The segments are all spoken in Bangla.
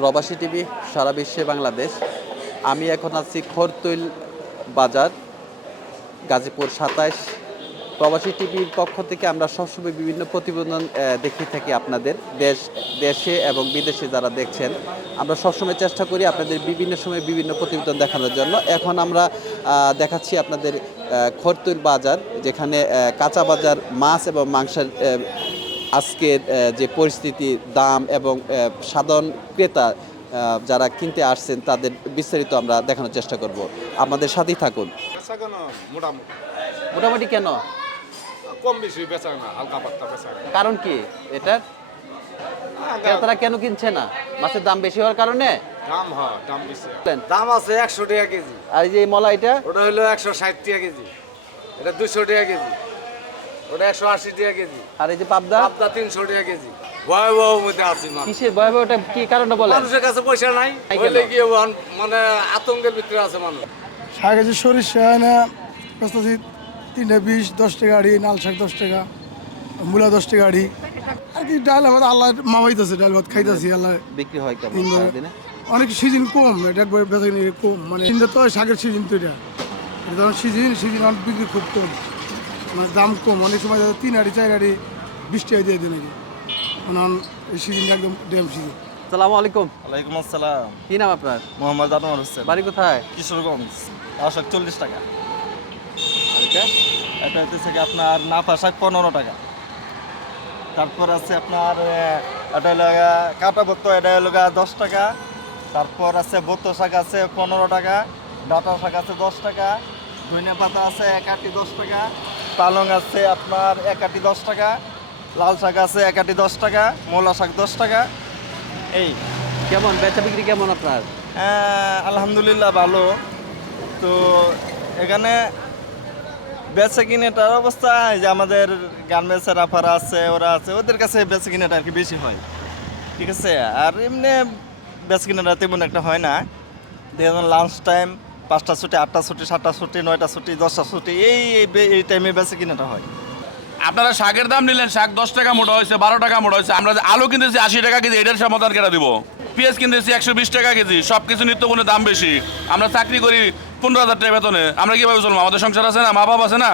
প্রবাসী টিভি সারা বিশ্বে বাংলাদেশ। আমি এখন আছি খরতৈল বাজার, গাজীপুর ২৭। প্রবাসী টিভির পক্ষ থেকে আমরা সবসময় বিভিন্ন প্রতিবেদন দেখিয়ে থাকি আপনাদের দেশে এবং বিদেশে যারা দেখছেন। আমরা সবসময় চেষ্টা করি আপনাদের বিভিন্ন সময় বিভিন্ন প্রতিবেদন দেখানোর জন্য। এখন আমরা দেখাচ্ছি আপনাদের খরতৈল বাজার, যেখানে কাঁচা বাজার মাছ এবং মাংসের আজকের যে পরিস্থিতি, দাম এবং সাধারণ ক্রেতা যারা কিনতে আসছেন তাদের বিস্তারিত আমরা দেখানোর চেষ্টা করব। আমাদের সাথেই থাকুন। বেচা কেন মোটামুটি মোটামুটি কেন, কম বেশি বেচা না, হালকা পাতলা বেচা কেনা। কারণ কি এটার? ক্রেতারা কেন কিনছে না? মাছের দাম বেশি হওয়ার কারণে? দাম হয়, দাম বেশি। বলেন। দাম আছে 100 টাকা কেজি, আর এই যে মলাইটা ওটা হলো 160 টাকা কেজি, এটা 200 টাকা কেজি, ওটা 180 টাকা কেজি, আর এই যে পাবদা পাবদা 300 টাকা কেজি। ভয়াবহ মধ্যে আছি মানুষ। কিসের ভয়াবহ, ওটা কি কারণে বলেন? মানুষের কাছে পয়সা নাই, নাই কেন? হইলে কি মানে আতঙ্কের ভিতরে আছে মানুষ। শাক আছে সরিষা না বেচতেছি 320, 10 টাকা গাড়ি, লাল শাক 10 টাকা, মূলা 10 টাকা গাড়ি। আর কি ডাল ভাত আল্লাহ মামাইতেছে, ডাল ভাত খাইতেছি আল্লাহ। বিক্রি হয় কেমন তিন ধরে। সারাদিনে? অনেক সিজন কম, এটা একবার বেচা কিনে কম, মানে কিন্তু তো শাকের সিজন তো এটা তখন সিজন অনেক বিক্রি খুব কম, মানে দাম কম। অনেক সময় 3 আড়ি 4 আড়ি 20 টাকা দিয়ে দেয় নাকি, মানে এই সিজনটা একদম ড্যাম সিজন। আসসালামু আলাইকুম। ওয়ালাইকুম আসসালাম। কি নাম আপনার? মোহাম্মদ আনোয়ার হোসেন, বাড়ি কোথায়? কিশোরগঞ্জ। আশাক 40 টাকা। আর এটা? এটা হচ্ছে কি আপনার নাফা শাক 15 টাকা। তারপর আছে আপনার এটা হলো কাটা বত্ত, এটা হলো 10 টাকা। তারপর আছে বত্ত শাক আছে 15 টাকা, ডাঁটা শাক আছে 10 টাকা, ধনিয়া পাতা আছে 1 আটি 10 টাকা, পালং আছে আপনার 1 আটি 10 টাকা, লাল শাক আছে 1 আটি 10 টাকা, মূলা শাক 10 টাকা। এই কেমন বেচা বিক্রি কেমন আপনার? আলহামদুলিল্লাহ ভালো। তো এখানে বেচে কিনেটার অবস্থা এই যে আমাদের গার্মেন্টসের আপারা আছে, ওরা আছে, ওদের কাছে বেচে কিনেটা আর কি বেশি হয়, ঠিক আছে। আর এমনি বেচে কিনেটা তেমন একটা হয় না। দেখুন লাঞ্চ টাইম 5টা ছুটি, 8টা ছুটি, 7টা ছুটি, 9টা ছুটি, 10টা ছুটি, এই টাইমে বেচে কিনেটা হয়। আপনারা শাকের দাম নিলেন, শাক 10 টাকা মোটা হয়েছে, 12 টাকা মোটা হয়েছে। আমরা যে আলু কিনতেছি 80 টাকা কেজি, এটার সমাধান কেটে দিব। পেঁয়াজ কিনতেছি 120 টাকা কেজি। সব কিছু নিত্যপণ্যের দাম বেশি। আমরা চাকরি করি 15,000 টাকা বেতনে, আমরা কীভাবে চলবো? আমাদের সংসার আছে না, মা বাপ আছে না,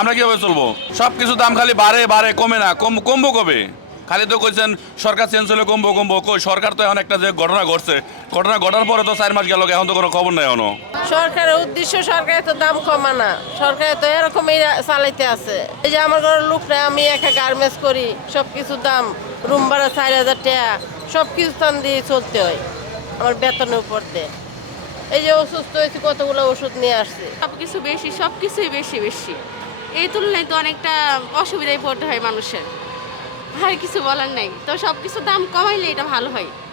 আমরা কীভাবে চলবো? সব কিছু দাম খালি বাড়ে বাড়ে, কমে না। কমবো কবে? খালি তো কইছেন সরকার চেঞ্জ হলে কমবো। কই সরকার তো এখন একটা যে ঘটনা ঘটছে, ঘটনা ঘটার পরে তো 4 মাস গেল, এখন তো কোনো খবর নাই এখনো। সরকারের উদ্দেশ্য সরকারের তো দাম কমানা, সরকারের তো এরকমই চালাইতে আছে। এই যে আমার ঘরের লোকরা, আমি একা গার্মেন্টস করি, সব কিছু দাম, রুম ভাড়া 4,000 টাকা, সব কিছু দাম দিয়ে চলতে হয় আমার বেতনের উপর দিয়ে। এই যে অসুস্থ হয়েছি, কতগুলো ওষুধ নিয়ে আসছি। সব কিছু বেশি, সব কিছুই বেশি বেশি। এই তুলনায় তো অনেকটা অসুবিধায় পড়তে হয় মানুষের, আর কিছু বলার নাই। তো সব কিছু দাম কমাইলে এটা ভালো হয়।